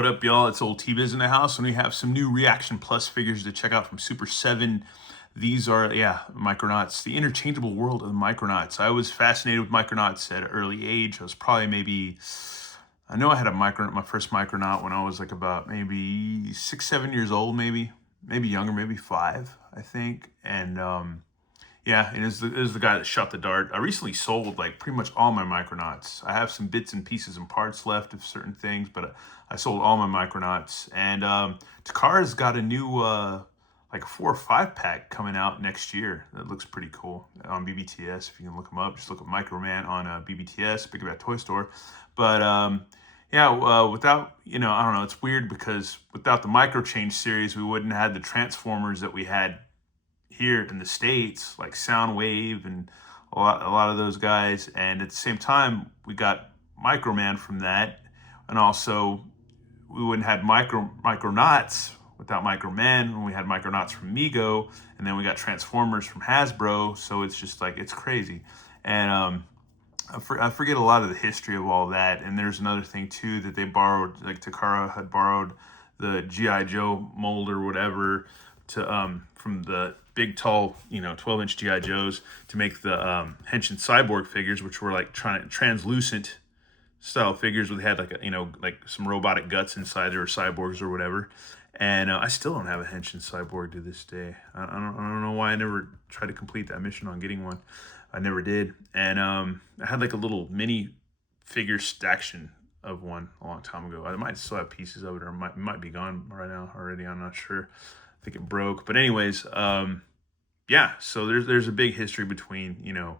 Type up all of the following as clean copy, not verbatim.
What up, y'all? It's old T-Biz in the house, and we have some new ReAction Plus figures to check out from Super7. These are, Micronauts, the interchangeable world of the Micronauts. I was fascinated with Micronauts at an early age. I was probably I know I had my first Micronaut when I was like about maybe 6, 7 years old, maybe younger, maybe 5, I think. And it is the guy that shot the dart. I recently sold like pretty much all my Micronauts. I have some bits and pieces and parts left of certain things, but I sold all my Micronauts. And Takara's got a new like a 4 or 5 pack coming out next year. That looks pretty cool on BBTS. If you can look them up, just look up Microman on BBTS, Big Bad Toy Store. But without, I don't know, it's weird because without the Micro Change series, we wouldn't have had the Transformers that we had here in the States, like Soundwave and a lot of those guys. And at the same time, we got Microman from that. And also, we wouldn't have Micronauts without Microman, and we had Micronauts from Mego, and then we got Transformers from Hasbro. So it's just like, it's crazy. And I forget a lot of the history of all that. And there's another thing too that they borrowed, like Takara had borrowed the G.I. Joe mold or whatever to from the big tall 12-inch G.I. Joes to make the Henshin Cyborg figures, which were like translucent style figures where they had like like some robotic guts inside or cyborgs or whatever. And I still don't have a Henshin Cyborg to this day. I don't know why I never tried to complete that mission on getting one. I never did. And I had like a little mini figure staction of one a long time ago. I might still have pieces of it, or it might be gone right now already. I'm not sure. I think it broke. But anyways, so there's a big history between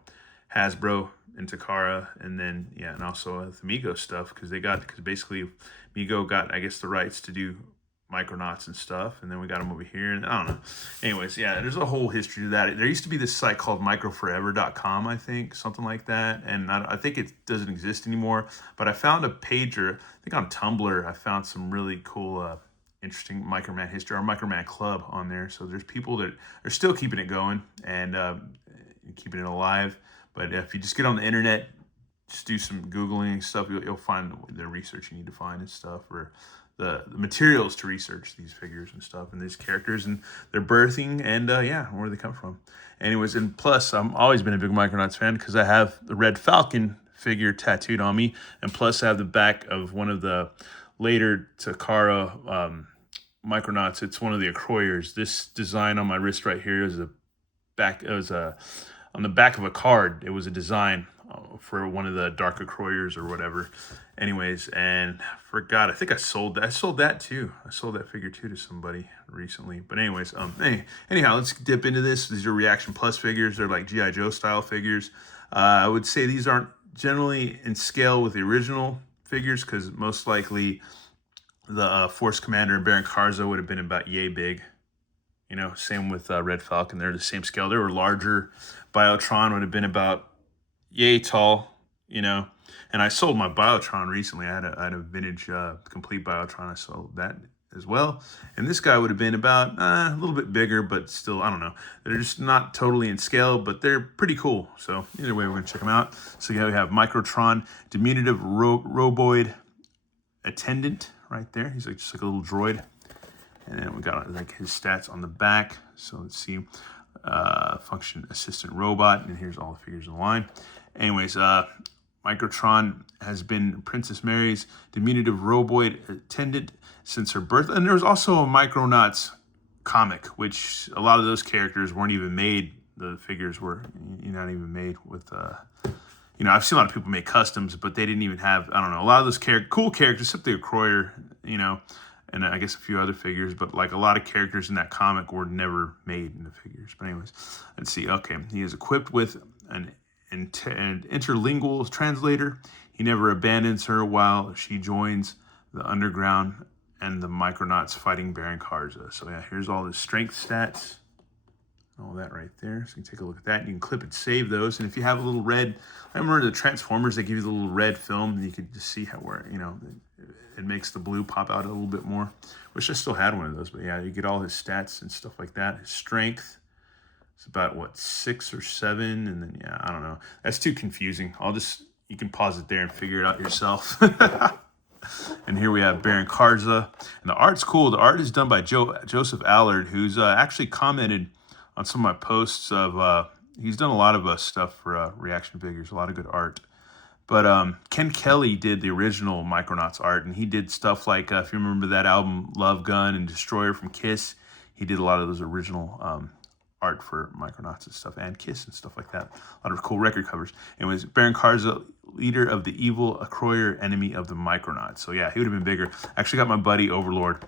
Hasbro and Takara, and then and also the Mego stuff, because basically Mego got, I guess, the rights to do Micronauts and stuff, and then we got them over here, and I don't know. Anyways, there's a whole history to that. There used to be this site called microforever.com, I think, something like that, and I think it doesn't exist anymore, but I found a pager, I think on Tumblr, I found some really cool interesting Microman history, or Microman Club on there. So there's people that are still keeping it going and keeping it alive. But if you just get on the internet, just do some Googling and stuff, you'll find the research you need to find and stuff, or the materials to research these figures and stuff and these characters and their birthing and where they come from. Anyways, and plus, I've always been a big Micronauts fan because I have the Red Falcon figure tattooed on me, and plus I have the back of one of the later Takara Micronauts. It's one of the Acroyers. This design on my wrist right here is on the back of a card. It was a design for one of the Dark Acroyers or whatever. Anyways, and I think I sold that. I sold that too. I sold that figure too to somebody recently. But anyways, anyhow, let's dip into this. These are ReAction Plus figures. They're like G.I. Joe style figures. I would say these aren't generally in scale with the original figures, because most likely the Force Commander and Baron Karza would have been about yay big. Same with Red Falcon. They're the same scale. They were larger. Biotron would have been about yay tall, And I sold my Biotron recently. I had a vintage complete Biotron. I sold that as well. And this guy would have been about a little bit bigger, but still, I don't know. They're just not totally in scale, but they're pretty cool. So either way, we're going to check them out. So we have Microtron, diminutive roboid attendant right there. He's just like a little droid. And then we got like his stats on the back. So let's see. Function assistant robot. And here's all the figures in the line. Anyways, Microtron has been Princess Mary's diminutive roboid attendant since her birth. And there was also a Micronauts comic, which a lot of those characters weren't even made. The figures were not even made with... I've seen a lot of people make customs, but they didn't even have, I don't know, a lot of those cool characters, except the Acroyer, and I guess a few other figures, but like a lot of characters in that comic were never made in the figures. But anyways, let's see. Okay, he is equipped with an interlingual translator. He never abandons her while she joins the underground and the Micronauts fighting Baron Karza. So here's all his strength stats. All that right there. So you can take a look at that. You can clip and save those. And if you have a little red, I remember the Transformers, they give you the little red film, and you could just see it makes the blue pop out a little bit more. Wish I still had one of those, but you get all his stats and stuff like that. His strength, it's about 6 or 7, and then I don't know. That's too confusing. You can pause it there and figure it out yourself. And here we have Baron Karza. And the art's cool. The art is done by Joseph Allard, who's actually commented on some of my posts of, he's done a lot of stuff for reaction figures, a lot of good art. But Ken Kelly did the original Micronauts art, and he did stuff like, if you remember that album, Love Gun and Destroyer from Kiss, he did a lot of those original art for Micronauts and stuff, and Kiss and stuff like that. A lot of cool record covers. Anyways, Baron Karza, leader of the evil Acroyer, enemy of the Micronauts. So yeah, he would have been bigger. I actually got my buddy Overlord,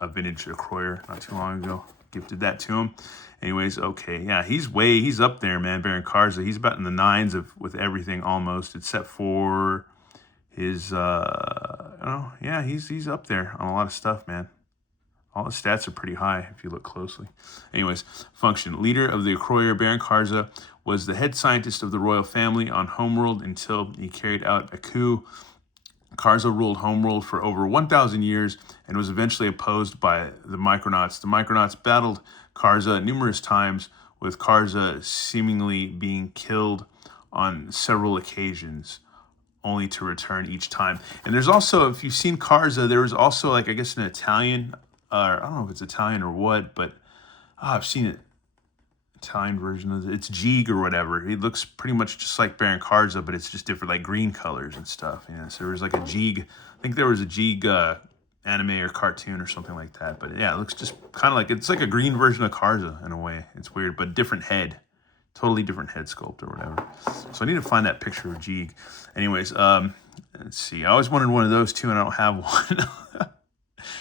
a vintage Acroyer, not too long ago. Gifted that to him. Anyways, okay, yeah, he's up there, man. Baron Karza, he's about in the 9s with everything almost, except for his, oh yeah, he's up there on a lot of stuff, man. All the stats are pretty high if you look closely. Anyways, function. Leader of the Acroyer, Baron Karza was the head scientist of the royal family on Homeworld until he carried out a coup. Karza ruled Homeworld for over 1,000 years and was eventually opposed by the Micronauts. The Micronauts battled Karza numerous times, with Karza seemingly being killed on several occasions, only to return each time. And there's also, if you've seen Karza, there was also, like, I guess an Italian, I don't know if it's Italian or what, but I've seen it. Italian version of it. It's Jeeg or whatever. He looks pretty much just like Baron Karza, but it's just different, like green colors and stuff. Yeah, so there was like a Jeeg. I think there was a Jeeg anime or cartoon or something like that. But yeah, it looks just kind of like, it's like a green version of Karza in a way. It's weird, but different head. Totally different head sculpt or whatever. So I need to find that picture of Jeeg. Anyways, let's see. I always wanted one of those too, and I don't have one.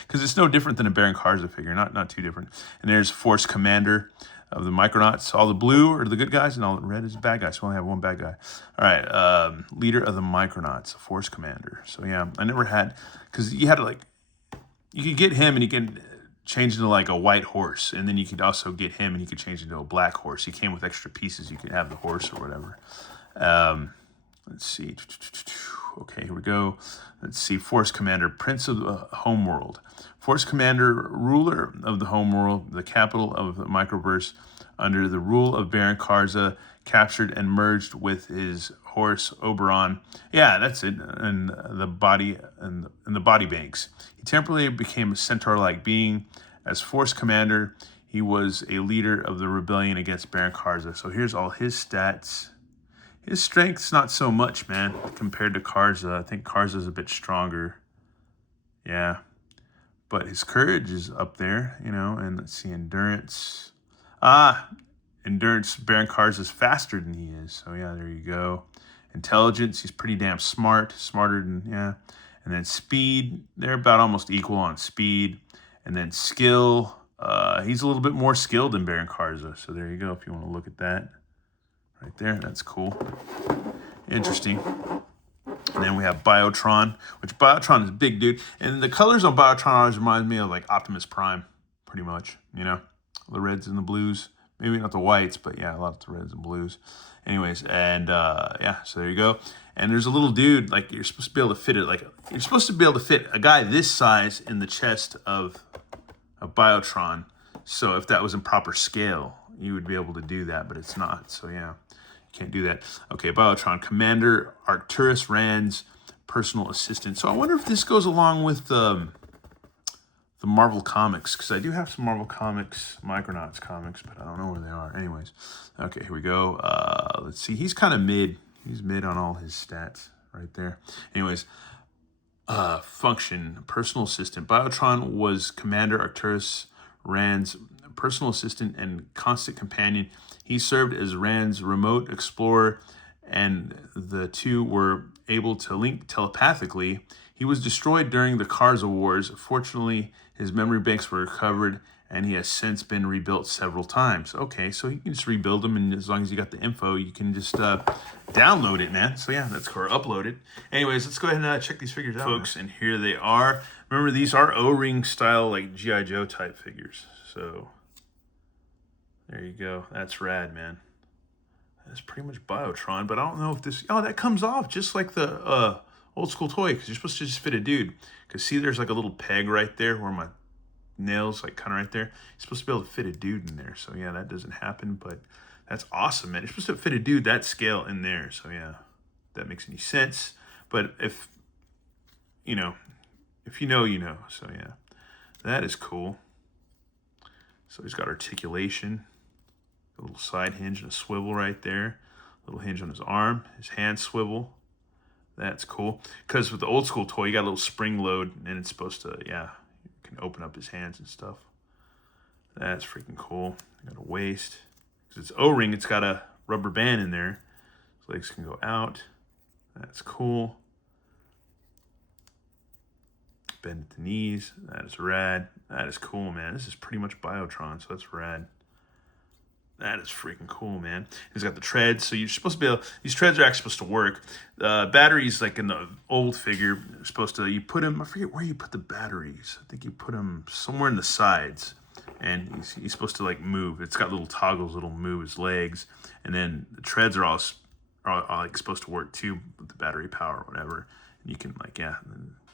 Because it's no different than a Baron Karza figure, not too different. And there's Force Commander of the Micronauts. All the blue are the good guys, and all the red is the bad guys. So we only have one bad guy. All right, leader of the Micronauts, Force Commander. So yeah, I never had, because you had to like, you could get him and you can change into like a white horse, and then you could also get him and you could change into a black horse. He came with extra pieces. You could have the horse or whatever. Let's see. Okay, here we go. Let's see. Force Commander, Prince of the Homeworld. Force Commander, ruler of the Homeworld, the capital of the Microverse, under the rule of Baron Karza, captured and merged with his horse Oberon. Yeah, that's it. And the body banks. He temporarily became a centaur-like being. As Force Commander, he was a leader of the rebellion against Baron Karza. So here's all his stats. His strength's not so much, man, compared to Karza. I think Karza's a bit stronger. Yeah. But his courage is up there, you know, and let's see, endurance. Endurance, Baron Karza's faster than he is. So yeah, there you go. Intelligence, he's pretty damn smart, smarter than, yeah. And then speed, they're about almost equal on speed. And then skill, he's a little bit more skilled than Baron Karza. So there you go, if you want to look at that. Right there, that's cool. Interesting. And then we have Biotron, which Biotron is big, dude. And the colors on Biotron always remind me of like Optimus Prime, pretty much, you know? The reds and the blues. Maybe not the whites, but yeah, a lot of the reds and blues. Anyways, and yeah, so there you go. And there's a little dude, like you're supposed to be able to fit it, like you're supposed to be able to fit a guy this size in the chest of Biotron. So if that was in proper scale, you would be able to do that, but it's not. So yeah, you can't do that. Okay, Biotron, Commander Arcturus Rand's personal assistant. So I wonder if this goes along with the Marvel comics, because I do have some Marvel comics, Micronauts comics, but I don't know where they are. Anyways, okay, here we go. Let's see. He's kind of mid. He's mid on all his stats right there. Anyways, function, personal assistant. Biotron was Commander Arcturus Rand's personal assistant and constant companion. He served as Rand's remote explorer, and the two were able to link telepathically. He was destroyed during the Karza Wars. Fortunately, his memory banks were recovered, and he has since been rebuilt several times. Okay, so you can just rebuild them, and as long as you got the info, you can just download it, man. So yeah, that's cool. Upload it. Anyways, let's go ahead and check these figures out, folks. And here they are. Remember, these are O-ring style, like G.I. Joe type figures. So there you go. That's rad, man. That's pretty much Biotron, but I don't know if this... Oh, that comes off just like the old school toy, because you're supposed to just fit a dude. Because see, there's like a little peg right there where my nails, like kind of right there. You're supposed to be able to fit a dude in there. So yeah, that doesn't happen, but that's awesome, man. You're supposed to fit a dude that scale in there. So yeah, if that makes any sense. But if, you know, if you know, you know. So yeah, that is cool. So he's got articulation, a little side hinge and a swivel right there. A little hinge on his arm, his hand swivel. That's cool. Because with the old school toy, you got a little spring load, and it's supposed to, yeah, you can open up his hands and stuff. That's freaking cool. Got a waist. Because it's O-ring, it's got a rubber band in there. His legs can go out. That's cool. Bend at the knees. That is rad. That is cool, man. This is pretty much Biotron, so that's rad. That is freaking cool, man. He's got the treads, so you're supposed to be able, these treads are actually supposed to work. Batteries, like in the old figure, are supposed to, you put them, I forget where you put the batteries. I think you put them somewhere in the sides, and he's supposed to like move. It's got little toggles that'll move his legs, and then the treads are all like supposed to work too with the battery power or whatever. And you can like, yeah,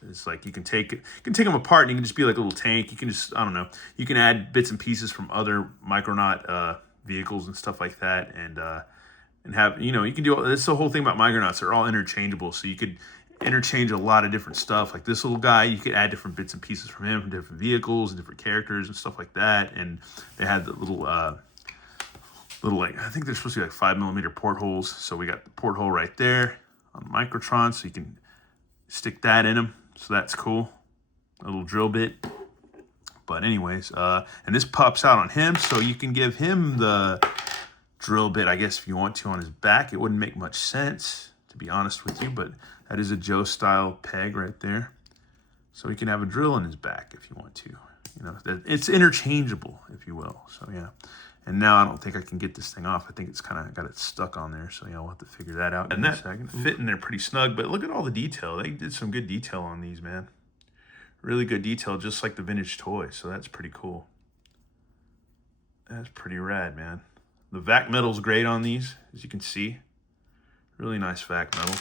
it's like you can take them apart, and you can just be like a little tank. You can just, I don't know, you can add bits and pieces from other Micronaut vehicles and stuff like that, and have, you know, you can do, that's the whole thing about Micronauts. They're all interchangeable, so you could interchange a lot of different stuff. Like this little guy, you could add different bits and pieces from him, from different vehicles and different characters and stuff like that. And they had the little like, I think they're supposed to be like 5mm portholes. So we got the porthole right there on the Microtron, so you can stick that in them. So that's cool. A little drill bit. But anyways, and this pops out on him, so you can give him the drill bit, I guess, if you want to, on his back. It wouldn't make much sense, to be honest with you, but that is a Joe-style peg right there. So he can have a drill in his back if you want to. You know, it's interchangeable, if you will. So yeah. And now I don't think I can get this thing off. I think it's kind of got it stuck on there. So yeah, we'll have to figure that out in a second. Fit in there pretty snug, but look at all the detail. They did some good detail on these, man. Really good detail, just like the vintage toy. So that's pretty cool. That's pretty rad, man. The vac metal's great on these, as you can see. Really nice vac metal.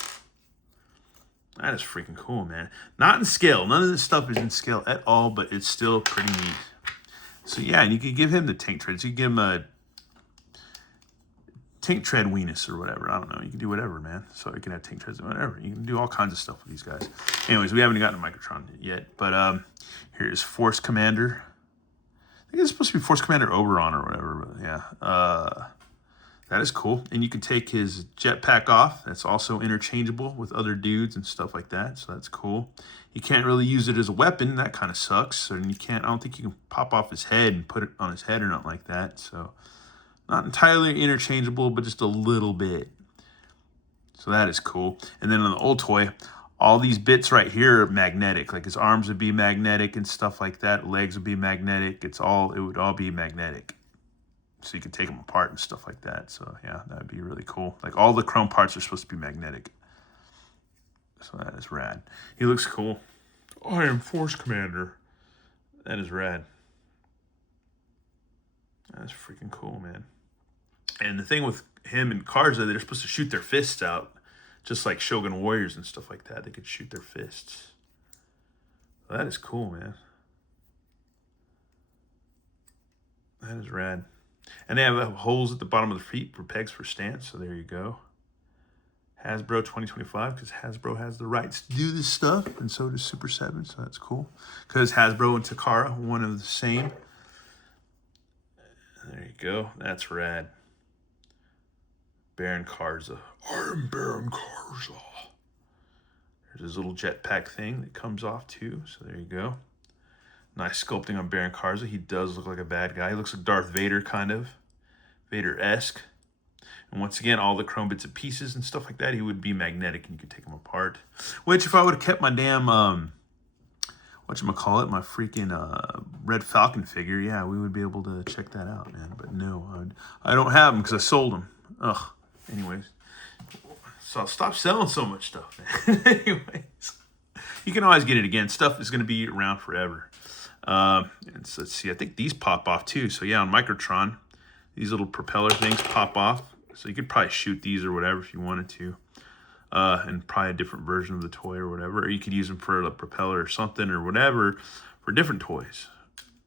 That is freaking cool, man. Not in scale. None of this stuff is in scale at all, but it's still pretty neat. So yeah, and you could give him the tank treads. You could give him a tank tread weenus or whatever. I don't know. You can do whatever, man. So you can have tank treads or whatever. You can do all kinds of stuff with these guys. Anyways, we haven't gotten a Microtron yet, but here is Force Commander. I think it's supposed to be Force Commander Oberon or whatever, but yeah. That is cool. And you can take his jetpack off. That's also interchangeable with other dudes and stuff like that. So that's cool. You can't really use it as a weapon. That kind of sucks. And you can't, I don't think you can pop off his head and put it on his head or nothing like that. So not entirely interchangeable, but just a little bit. So that is cool. And then on the old toy, all these bits right here are magnetic. Like his arms would be magnetic and stuff like that. Legs would be magnetic. It would all be magnetic. So you can take them apart and stuff like that. So yeah, that would be really cool. Like all the chrome parts are supposed to be magnetic. So that is rad. He looks cool. I am Force Commander. That is rad. That's freaking cool, man. And the thing with him and Karza, they're supposed to shoot their fists out, just like Shogun Warriors and stuff like that. They could shoot their fists. So that is cool, man. That is rad. And they have holes at the bottom of the feet for pegs for stance. So there you go. Hasbro 2025, because Hasbro has the rights to do this stuff, and so does Super7. So that's cool. Because Hasbro and Takara, one of the same. There you go. That's rad. Baron Karza. I am Baron Karza. There's his little jetpack thing that comes off too. So there you go. Nice sculpting on Baron Karza. He does look like a bad guy. He looks like Darth Vader, kind of. Vader-esque. And once again, all the chrome bits and pieces and stuff like that, he would be magnetic and you could take them apart. Which, if I would have kept my damn, whatchamacallit, my freaking Red Falcon figure, yeah, we would be able to check that out, man. But no, I don't have them because I sold them. Ugh. Anyways. So I'll stop selling so much stuff, man. Anyways. You can always get it again. Stuff is going to be around forever. And so let's see, I think these pop off too. So yeah, on Microtron, these little propeller things pop off. So you could probably shoot these or whatever if you wanted to. And probably a different version of the toy or whatever. Or you could use them for a propeller or something or whatever for different toys.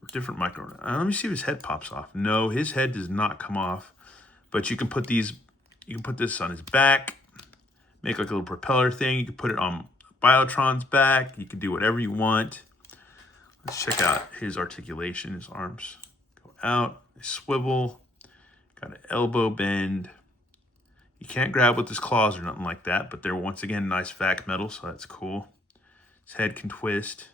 Or different Micronauts. Let me see if his head pops off. No, his head does not come off. But you can put these, you can put this on his back. Make like a little propeller thing. You can put it on Biotron's back. You can do whatever you want. Let's check out his articulation. His arms go out, they swivel, got an elbow bend. You can't grab with his claws or nothing like that, but they're once again nice vac metal, so that's cool. His head can twist.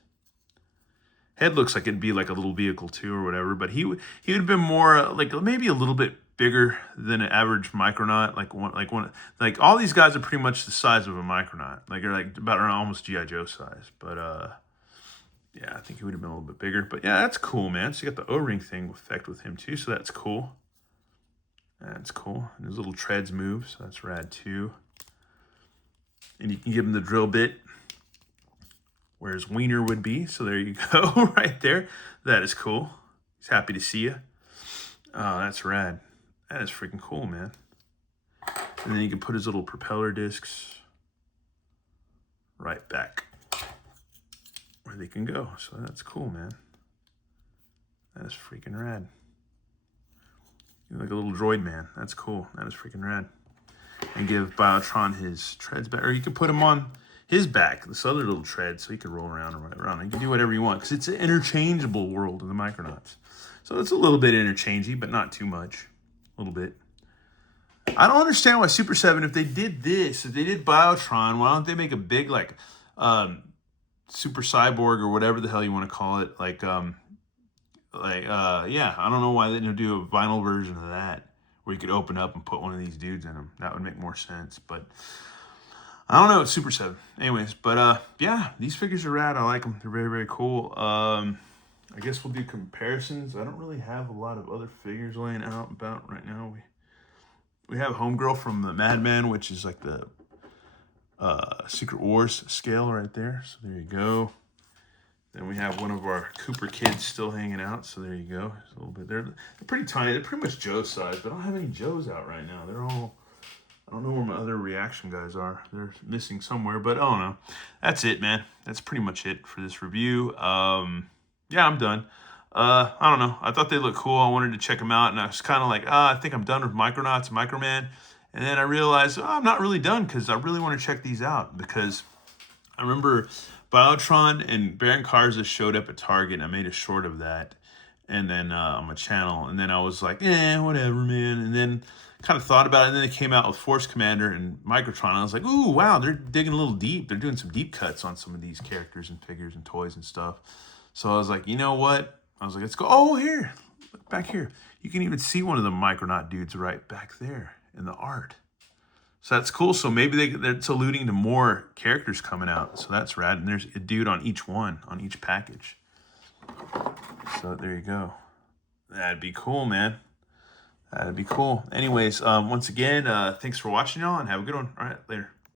Head looks like it'd be like a little vehicle too or whatever, but he would have been more like maybe a little bit bigger than an average Micronaut. Like all these guys are pretty much the size of a Micronaut. Like they're like about around almost G.I. Joe size. But yeah, I think he would have been a little bit bigger. But yeah, that's cool, man. So you got the O-ring thing effect with him too, so that's cool. That's cool. And his little treads move, so that's rad too. And you can give him the drill bit where his wiener would be. So there you go, right there. That is cool. He's happy to see you. Oh, that's rad. That is freaking cool, man. And then you can put his little propeller discs right back where they can go. So that's cool, man. That is freaking rad. You're like a little droid man. That's cool. That is freaking rad. And give Biotron his treads back. Or you can put him on his back, this other little tread, so he can roll around and ride around. You can do whatever you want, because it's an interchangeable world of the Micronauts. So it's a little bit interchangey, but not too much. A little bit. I don't understand why Super 7, if they did this, if they did Biotron, why don't they make a big, like, Super Cyborg or whatever the hell you want to call it, yeah, I don't know why they didn't do a vinyl version of that where you could open up and put one of these dudes in them. That would make more sense, but I don't know. It's Super 7. Anyways, but yeah, these figures are rad. I like them. They're very, very cool. I guess we'll do comparisons. I don't really have a lot of other figures laying out about right now. We have Homegirl from the Madman, which is like the Secret Wars scale right there. So there you go. Then we have one of our Cooper kids still hanging out. So there you go. There's a little bit. They're pretty tiny. They're pretty much Joe's size, but I don't have any Joes out right now. They're all, I don't know where my other ReAction guys are. They're missing somewhere, but I don't know. That's it, man. That's pretty much it for this review. Yeah, I'm done. I don't know. I thought they looked cool. I wanted to check them out, and I was kind of like, I think I'm done with Micronauts, Microman. And then I realized, I'm not really done, because I really want to check these out, because I remember Biotron and Baron Karza showed up at Target, and I made a short of that, and then on my channel, and then I was like, whatever, man. And then kind of thought about it, and then they came out with Force Commander and Microtron. And I was like, ooh, wow, they're digging a little deep. They're doing some deep cuts on some of these characters and figures and toys and stuff. So I was like, you know what? I was like, let's go. Oh, here, look back here. You can even see one of the Micronaut dudes right back there in the art. So that's cool. So maybe it's alluding to more characters coming out. So that's rad. And there's a dude on each one, on each package. So there you go. That'd be cool, man. That'd be cool. Anyways, once again, thanks for watching, y'all, and have a good one. All right, later.